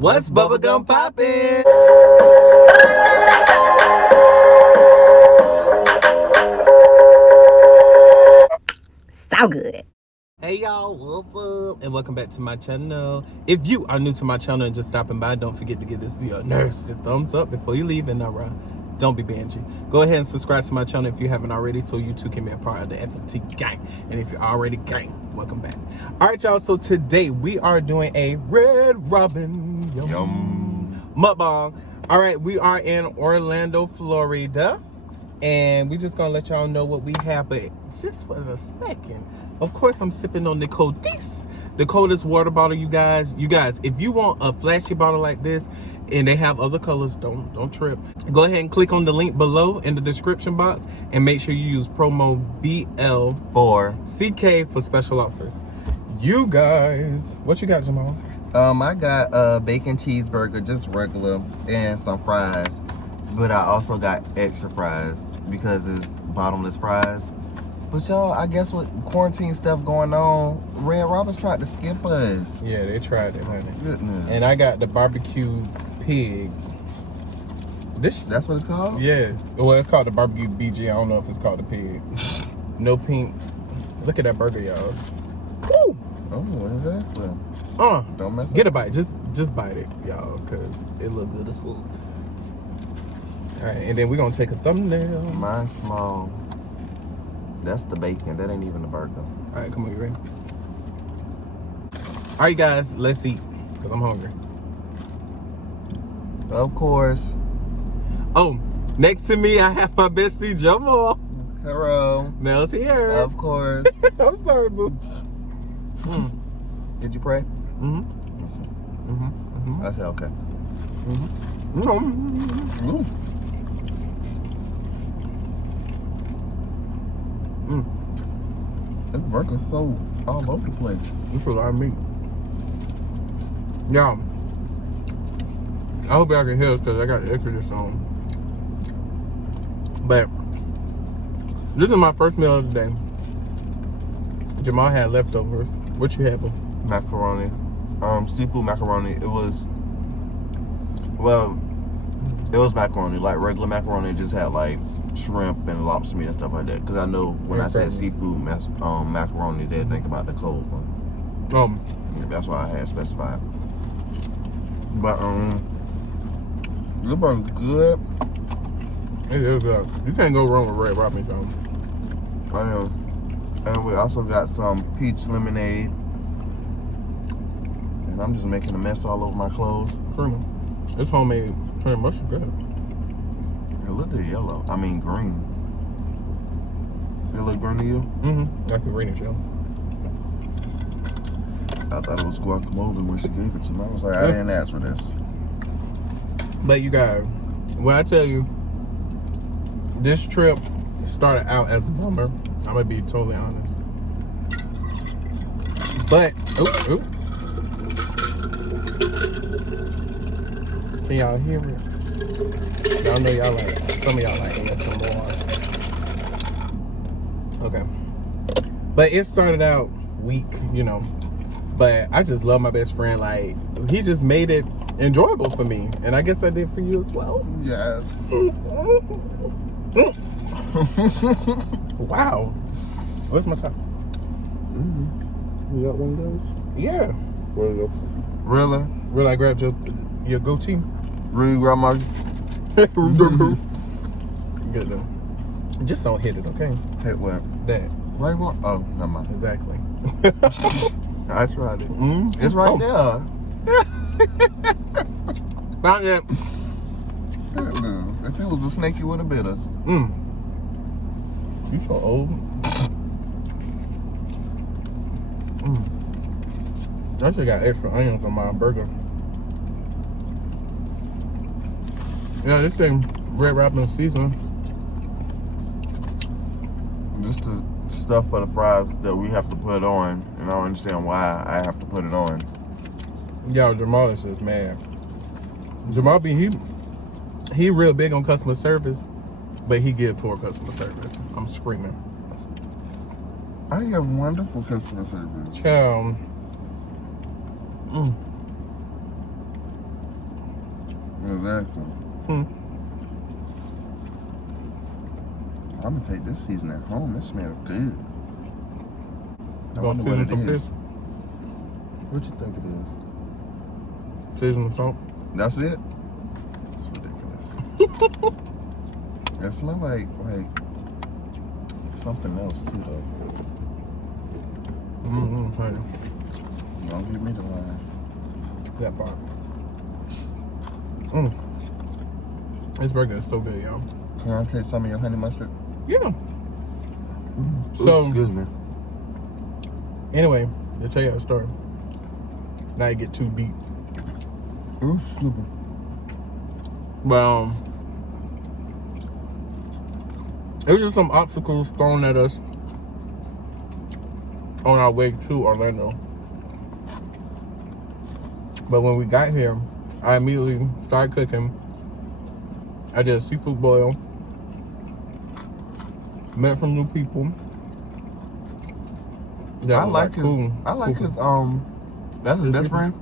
What's bubblegum poppin'? So good. Hey y'all, what's up? And welcome back to my channel. If you are new to my channel and just stopping by, don't forget to give this video a nasty thumbs up before you leave. And don't be bangy. Go ahead and subscribe to my channel if you haven't already, so you too can be a part of the FNTgang. And if you're already gang, welcome back. All right, y'all. So today we are doing a Red Robin mukbang. All right, we are in Orlando, Florida, and we just gonna let y'all know what we have. But just for a second, of course, I'm sipping on the coldest water bottle, you guys. You guys, if you want a flashy bottle like this, and they have other colors, don't trip. Go ahead and click on the link below in the description box, and make sure you use promo BL4CK for special offers. You guys, what you got, Jamal? I got a bacon cheeseburger, just regular, and some fries. But I also got extra fries because it's bottomless fries. But y'all, I guess with quarantine stuff going on, Red Robin's tried to skip us. Yeah, they tried it, honey. Goodness. And I got the barbecue pig. That's what it's called? Yes. Well, it's called the barbecue BG. I don't know if it's called the pig. No pink. Look at that burger, y'all. Woo! Oh, what is that? Well, don't mess up. Get a bite. Just bite it, y'all, because it look good as food. All right, and then we're going to take a thumbnail. Mine's small. That's the bacon. That ain't even the burger. All right, come on, you ready? All right, guys, let's eat, because I'm hungry. Of course. Oh, next to me, I have my bestie, Jamal. Hello. Mel's here. Of course. I'm sorry, boo. Did you pray? I said okay. This burger's so all over the place. This is a lot of meat. Y'all, I hope y'all can hear us because I got the extra this on. But this is my first meal of the day. Jamal had leftovers. What you had, boo? Macaroni. Seafood macaroni. It was macaroni, like regular macaroni. It just had like shrimp and lobster meat and stuff like that. Because I know when I said seafood macaroni, they think about the cold one. That's why I had specified. But the burger's good. It is good. You can't go wrong with Red Robin, y'all. I know. And we also got some peach lemonade. And I'm just making a mess all over my clothes. It's homemade pretty much good. It looked yellow. I mean green. It look green to you? Like a greenish yellow. I thought it was guacamole when she gave it to me. I was like, I didn't ask for this. But you guys, when I tell you, this trip started out as a bummer. I'm gonna be totally honest. But, can y'all hear it? Y'all know y'all like, some of y'all like ASMR. Okay. But it started out weak, you know. But I just love my best friend. Like, he just made it enjoyable for me. And I guess I did for you as well. Yes. Wow. What's my top? You got one of those? Yeah. What are those? Really? Really, I grabbed your goatee. Really, Grandma? Good though. Just don't hit it, okay? Hit what? That. Right one? Oh, never mind. Exactly. I tried it. It's right there. Found it. Goodness. If it was a snake, you would have bit us. You so old. I should got extra onions on my burger. Yeah, this thing Red Robin season. Just the stuff for the fries that we have to put on, and I don't understand why I have to put it on. Yo, Jamal is just mad. Jamal he real big on customer service, but he give poor customer service. I'm screaming. I have wonderful customer service. Child. Exactly. I'm gonna take this season at home. This smells good. I wonder what it is. What you think it is? Seasoning salt. That's it? It's ridiculous. It smells like something else too though. Funny. Don't give me the line. That part. This burger is so good, y'all. Can I taste some of your honey mustard? Yeah. So, excuse me. Anyway, to tell you a story. Now you get too deep. Ooh, stupid. Well, it was just some obstacles thrown at us on our way to Orlando. But when we got here, I immediately started cooking. I did a seafood boil. Met some new people. I like his. I like his. That's his best friend.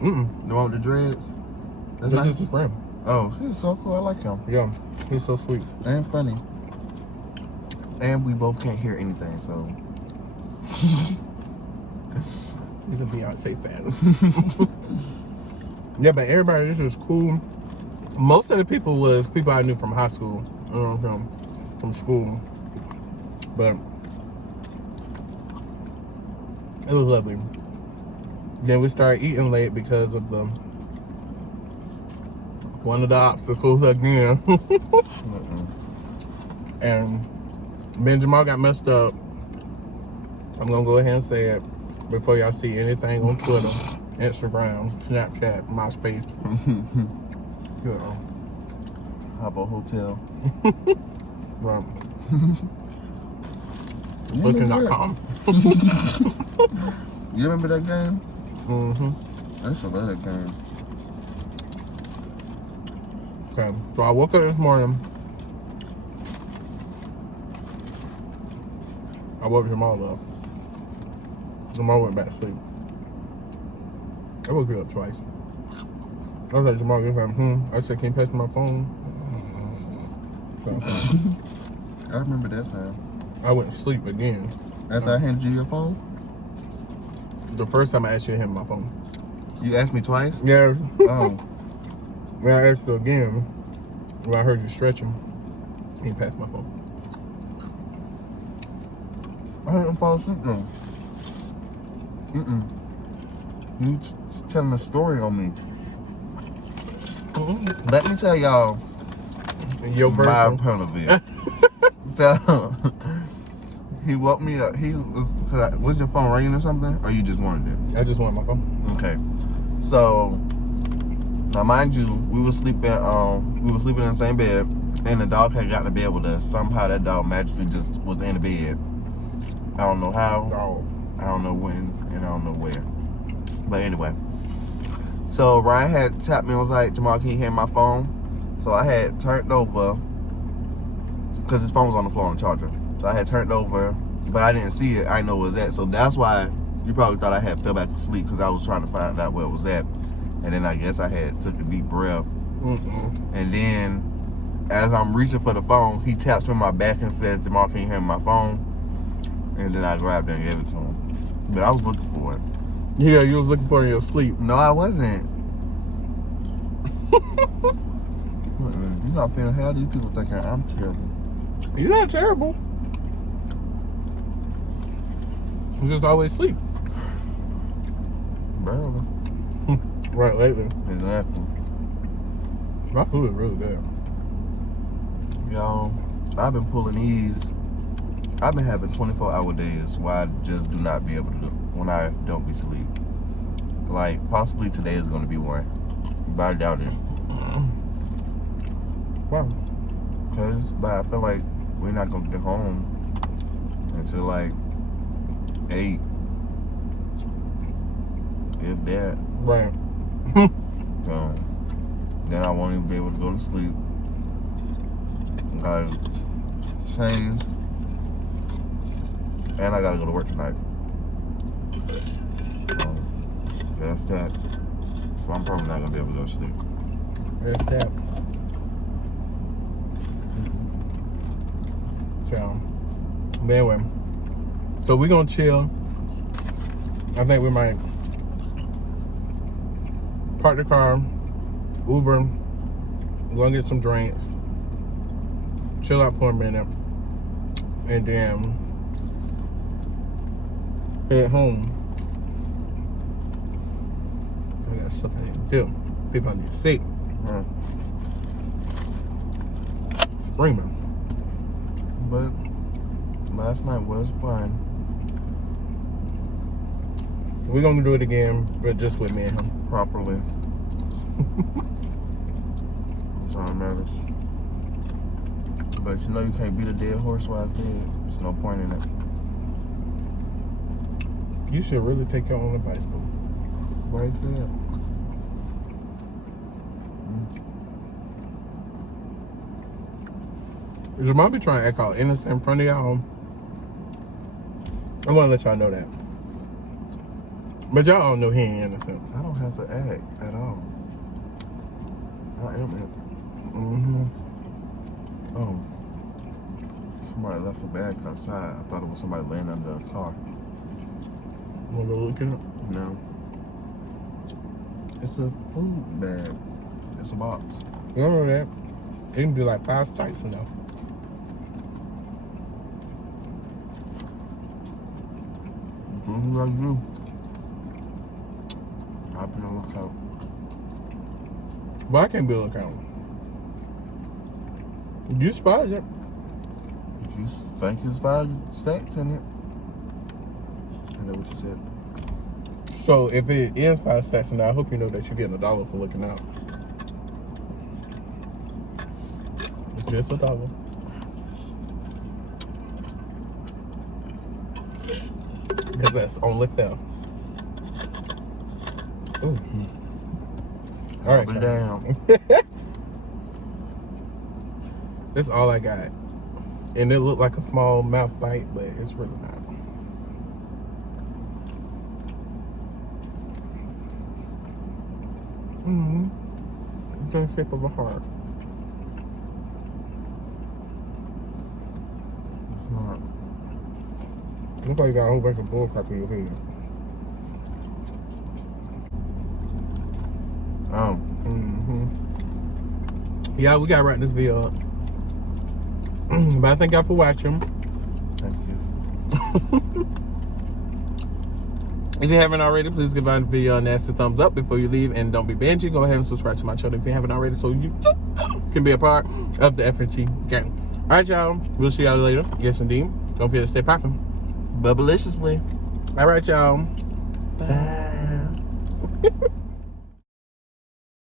The one with the dreads. That's just his friend. Oh, he's so cool. I like him. Yeah, he's so sweet and funny. And we both can't hear anything, so he's a Beyonce fan. Yeah, but everybody this was cool. Most of the people was people I knew from high school, from school. But it was lovely. Then we started eating late because of one of the obstacles again. And me and Jamal got messed up. I'm gonna go ahead and say it before y'all see anything on Twitter, Instagram, Snapchat, MySpace. You know. Habbo Hotel. Right. Booking.com. You remember that game? I used to love that game. Okay, so I woke up this morning. I woke Jamal up. Jamal went back to sleep. I woke you up twice. I was like, Jamal, you're like, I said, can you pass me my phone? So, I remember that time. I went to sleep again. After I handed you your phone? The first time I asked you to hand me my phone. You asked me twice? Yeah. Oh. When I asked you again, when I heard you stretching, he passed my phone. I didn't fall asleep though. You telling a story on me. Let me tell y'all Your my version. part of it. So he woke me up. He was your phone ringing or something, or you just wanted it? I just wanted my phone. Okay. So now, mind you, we were sleeping in the same bed, and the dog had got to bed with us. Somehow that dog magically just was in the bed. I don't know how. Oh. I don't know when, and I don't know where. But anyway. So Ryan had tapped me and was like, Jamal, can you hear my phone? So I had turned over, because his phone was on the floor on the charger. So I had turned over, but I didn't see it. I didn't know where it was at. So that's why you probably thought I had fell back asleep, because I was trying to find out where it was at. And then I guess I had took a deep breath. And then as I'm reaching for the phone, he taps me on my back and says, Jamal, can you hear my phone? And then I grabbed it and gave it to him. But I was looking for it. Yeah, you was looking for it in your sleep. No, I wasn't. You not feeling how these people thinking I'm terrible. You're not terrible. You just always sleep. Barely. Right, lately. Exactly. My food is really good. Y'all, I've been pulling these. I've been having 24-hour days where I just do not be able to do when I don't be asleep. Like, possibly today is going to be one. But I doubt it. Wow. But I feel like we're not going to get home until like 8. If that. Right. So, then I won't even be able to go to sleep. I change. And I gotta go to work tonight. That's that. So I'm probably not gonna be able to go to sleep. That's that. So, but anyway, so we're gonna chill. I think we might park the car, Uber, go and get some drinks, chill out for a minute, and then head home. I got stuff I need to do. People need to see. Screaming. But last night was fun. We're gonna do it again, but just with me and him. Properly. That's all that matters. But you know you can't beat a dead horse while it's dead. There's no point in it. You should really take your own advice, boo. Right there. Your mom be trying to act all innocent in front of y'all. I want to let y'all know that. But y'all all know he ain't innocent. I don't have to act at all. I am it. Oh. Somebody left a bag outside. I thought it was somebody laying under a car. You want to go look it up? No. It's a food bag. It's a box. You don't know that. It can be like 5 stacks in there. What do I do? I'll be on the lookout. But I can't be on the lookout. You spotted it. You think it's 5 stacks in it? I know what you said. So if it is 5 stacks in there, I hope you know that you're getting $1 for looking out. It's just $1. Because that's only fair. Ooh. All right, Calm down. That's all I got. And it looked like a small mouth bite, but it's really not. It's in the shape of a heart. It's not. Looks like you got a whole bunch of bullcrap in your head. Yeah, we gotta wrap this video up. But I thank y'all for watching. Thank you. If you haven't already, please give our video a nasty thumbs up before you leave, and don't be binging. Go ahead and subscribe to my channel if you haven't already, so you can be a part of the FNTgang. All right, y'all. We'll see y'all later. Yes, indeed. Don't forget to stay popping. Bubblicious. All right, y'all. Bye.